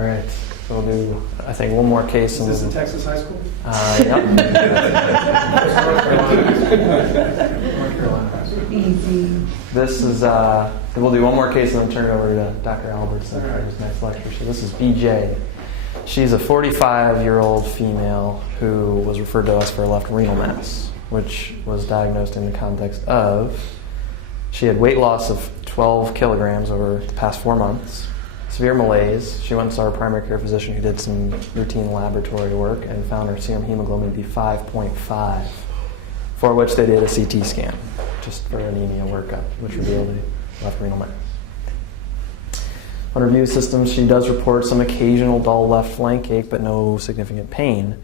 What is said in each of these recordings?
All right, so we'll do, I think, one more case. Is this in Texas high school? Yep. North Carolina high school. Easy. This is, we'll do one more case and then turn it over to Dr. Albertson for his next lecture. So this is BJ. She's a 45-year-old female who was referred to us for a left renal mass, which was diagnosed in the context of she had weight loss of 12 kilograms over the past 4 months, severe malaise. She went and saw her primary care physician who did some routine laboratory work and found her serum hemoglobin to be 5.5, for which they did a CT scan, just for anemia workup, which revealed a left renal mass. On her view systems, she does report some occasional dull left flank ache, but no significant pain.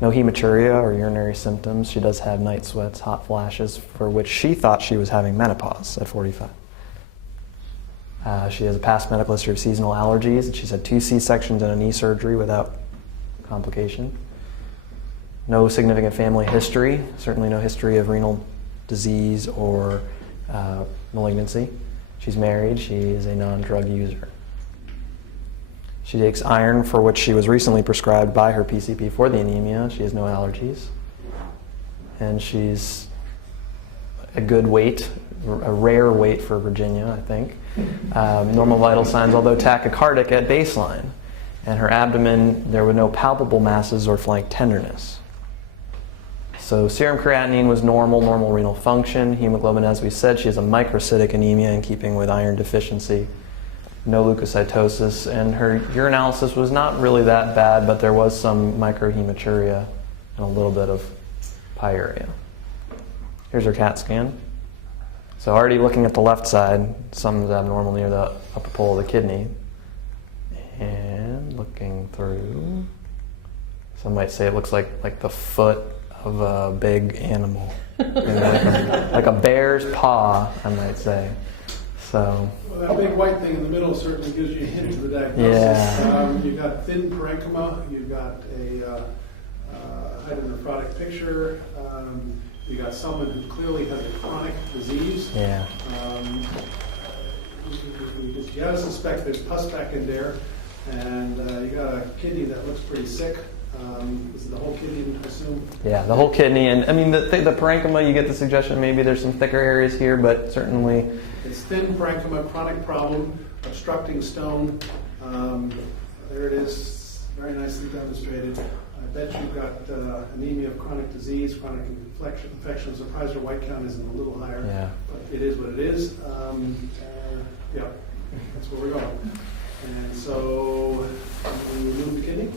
No hematuria or urinary symptoms. She does have night sweats, hot flashes, for which she thought she was having menopause at 45. She has a past medical history of seasonal allergies, and she's had 2 C-sections and a knee surgery without complication. No significant family history, certainly no history of renal disease or malignancy. She's married, she is a non-drug user. She takes iron, for which she was recently prescribed by her PCP for the anemia. She has no allergies. And she's a good weight, a rare weight for Virginia, I think. Normal vital signs, although tachycardic at baseline. And her abdomen, there were no palpable masses or flank tenderness. So serum creatinine was normal renal function. Hemoglobin, as we said, she has a microcytic anemia in keeping with iron deficiency. No leukocytosis, and her urinalysis was not really that bad, but there was some microhematuria and a little bit of pyuria. Here's her CAT scan. So already looking at the left side, something's abnormal near the upper pole of the kidney. And looking through, some might say it looks like the foot of a big animal. like a bear's paw, I might say. So, well, that big white thing in the middle certainly gives you a hint of the diagnosis. Yeah. You've got thin parenchyma, you've got a hydronephrotic picture, you've got someone who clearly has a chronic disease. Yeah. You got to suspect there's pus back in there, and you got a kidney that looks pretty sick. Is it the whole kidney, I assume? Yeah, the whole kidney, and I mean the parenchyma. You get the suggestion maybe there's some thicker areas here, but certainly it's thin parenchyma, chronic problem, obstructing stone. There it is, very nicely demonstrated. I bet you've got anemia of chronic disease, chronic infection. I'm surprised your white count isn't a little higher, yeah. But it is what it is. Yeah, that's where we're going. And so, we remove the kidney?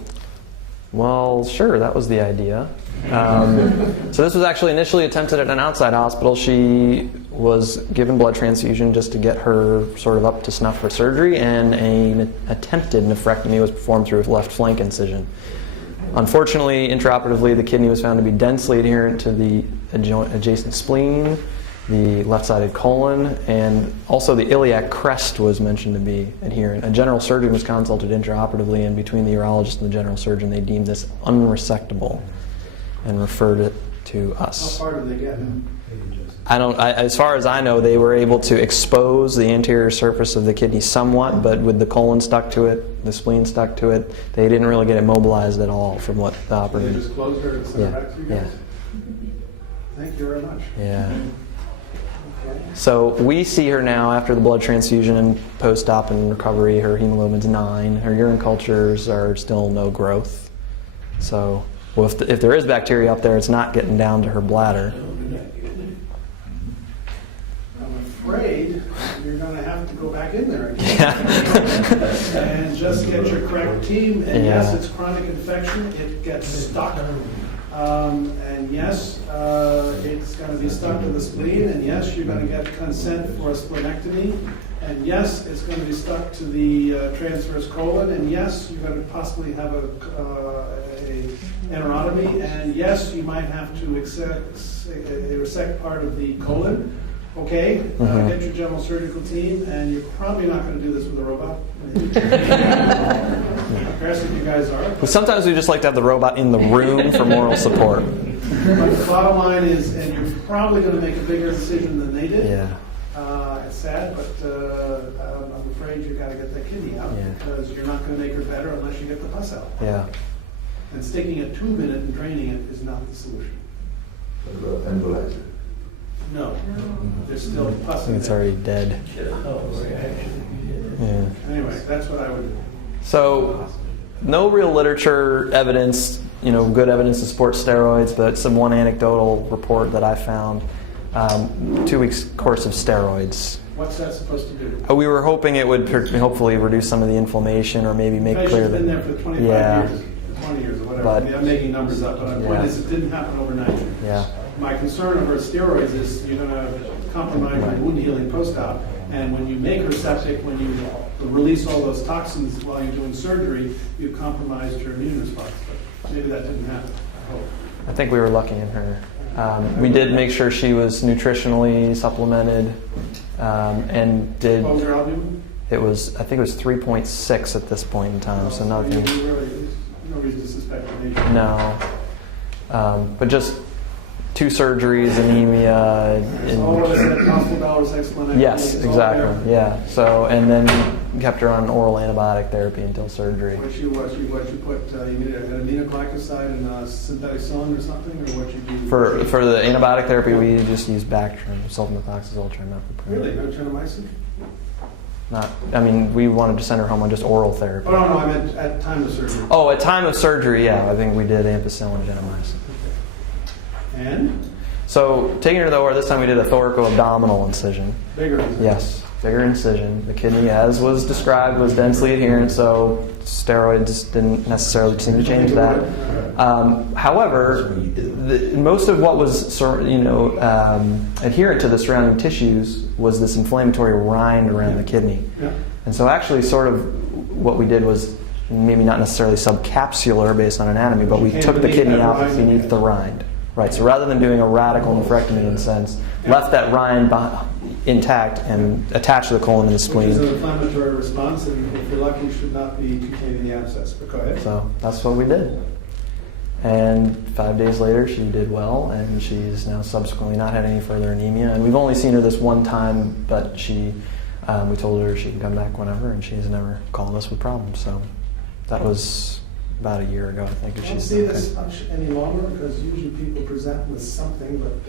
Well, sure, that was the idea. So this was actually initially attempted at an outside hospital. She was given blood transfusion just to get her sort of up to snuff for surgery, and an attempted nephrectomy was performed through a left flank incision. Unfortunately, intraoperatively, the kidney was found to be densely adherent to the adjacent spleen, the left-sided colon, and also the iliac crest was mentioned to be adherent. A general surgeon was consulted intraoperatively, and between the urologist and the general surgeon, they deemed this unresectable and referred it to us. How far did they get? As far as I know, they were able to expose the anterior surface of the kidney somewhat, but with the colon stuck to it, the spleen stuck to it, they didn't really get it mobilized at all from what the operative. They just closed her and sent her back to you guys? Thank you very much. Yeah. So we see her now after the blood transfusion and post-op and recovery. Her hemoglobin's 9. Her urine cultures are still no growth. So if there is bacteria up there, it's not getting down to her bladder. I'm afraid you're going to have to go back in there again. Yeah. And just get your correct team. And yes, it's chronic infection. It gets stuck. And yes, it's going to be stuck to the spleen, and yes, you're going to get consent for a splenectomy, and yes, it's going to be stuck to the transverse colon, and yes, you're going to possibly have a anerotomy, and yes, you might have to resect part of the colon. Okay, get your general surgical team, and you're probably not going to do this with a robot. Aggressive you guys are. But sometimes we just like to have the robot in the room for moral support. But the bottom line is, and you're probably going to make a bigger decision than they did. Yeah. It's sad, but I'm afraid afraid you gotta get that kidney out, Yeah. because you're not gonna make her better unless you get the pus out. Yeah. And sticking a tube in it and draining it is not the solution. Embolizer. No, there's still I pus think in it's there. already dead. Yeah. Anyway, that's what I would do. So, no real literature evidence, good evidence to support steroids, but one anecdotal report that I found. 2 weeks course of steroids. What's that supposed to do? We were hoping it would hopefully reduce some of the inflammation, or maybe make clear Patient's that. been there for 25 Yeah. years, 20 years, or whatever. But- I mean, I'm making numbers up, but the point is, it didn't happen overnight. Yeah. My concern over steroids is you're going to compromise your wound healing post-op, and when you make her septic, when you release all those toxins while you're doing surgery, you compromised her immune response. But maybe that didn't happen, I hope. I think we were lucky in her. We did make sure she was nutritionally supplemented, and did. What was her albumin? I think it was 3.6 at this point in time, so nothing. No reason to suspect an No. But just 2 surgeries, anemia. All of us had hospital dollars, explanation. Yes, exactly. Yeah. So, and then kept her on oral antibiotic therapy until surgery. What you put, you need an aminoglycoside and a synthetic cylinder or something, or what you do? For the antibiotic therapy, we just use Bactrim, sulfamethoxazole, trimethoprim. Really? No gentamicin? We wanted to send her home on just oral therapy. Oh, no, I meant at time of surgery. Oh, at time of surgery, yeah, I think we did ampicillin, gentamicin. And? So, taking her to the OR, this time we did a thoracoabdominal incision. Bigger. Incision. Yes, bigger incision. The kidney, as was described, was densely adherent, so steroids didn't necessarily seem to change that. However, most of what was adherent to the surrounding tissues was this inflammatory rind around the kidney. Yeah. And so actually sort of what we did was maybe not necessarily subcapsular based on anatomy, but we took the kidney out beneath the rind. Right, so rather than doing a radical nephrectomy in a sense, left that rind intact and attached to the colon and the spleen. Which is an inflammatory response, and if you're lucky, should not be containing the abscess. But go ahead. So that's what we did. And 5 days later, she did well, and she's now subsequently not had any further anemia. And we've only seen her this one time, but we told her she can come back whenever, and she's never called us with problems. So that was about a year ago, I think. I don't see this much any longer, because usually people present with something, but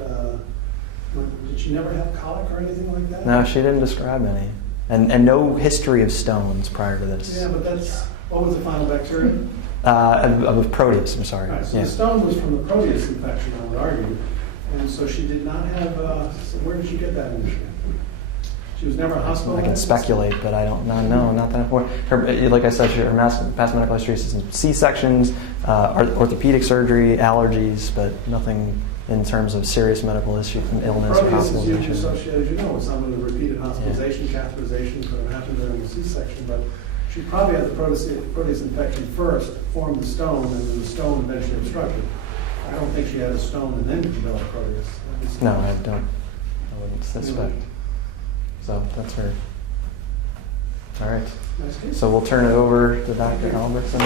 did she never have colic or anything like that? No, she didn't describe any. And no history of stones prior to this. Yeah, but what was the final bacteria? Of Proteus, I'm sorry. Right, so Yeah. the stone was from the Proteus infection, I would argue. And so she did not have, so where did she get that initially? She was never hospitalized? I can speculate, but I don't know, not that important. Like I said, her past medical history is some C-sections, orthopedic surgery, allergies, but nothing in terms of serious medical issue, illness or Proteus is usually hospitalization. associated, as you know, with some of the repeated hospitalization, catheterization could have happened during the C-section, but she probably had the Proteus infection first, formed the stone, and then the stone eventually obstructed. I don't think she had a stone and then developed Proteus. No, I wouldn't suspect. So that's her. All right. Nice case. So we'll turn it over to Dr. Albertson.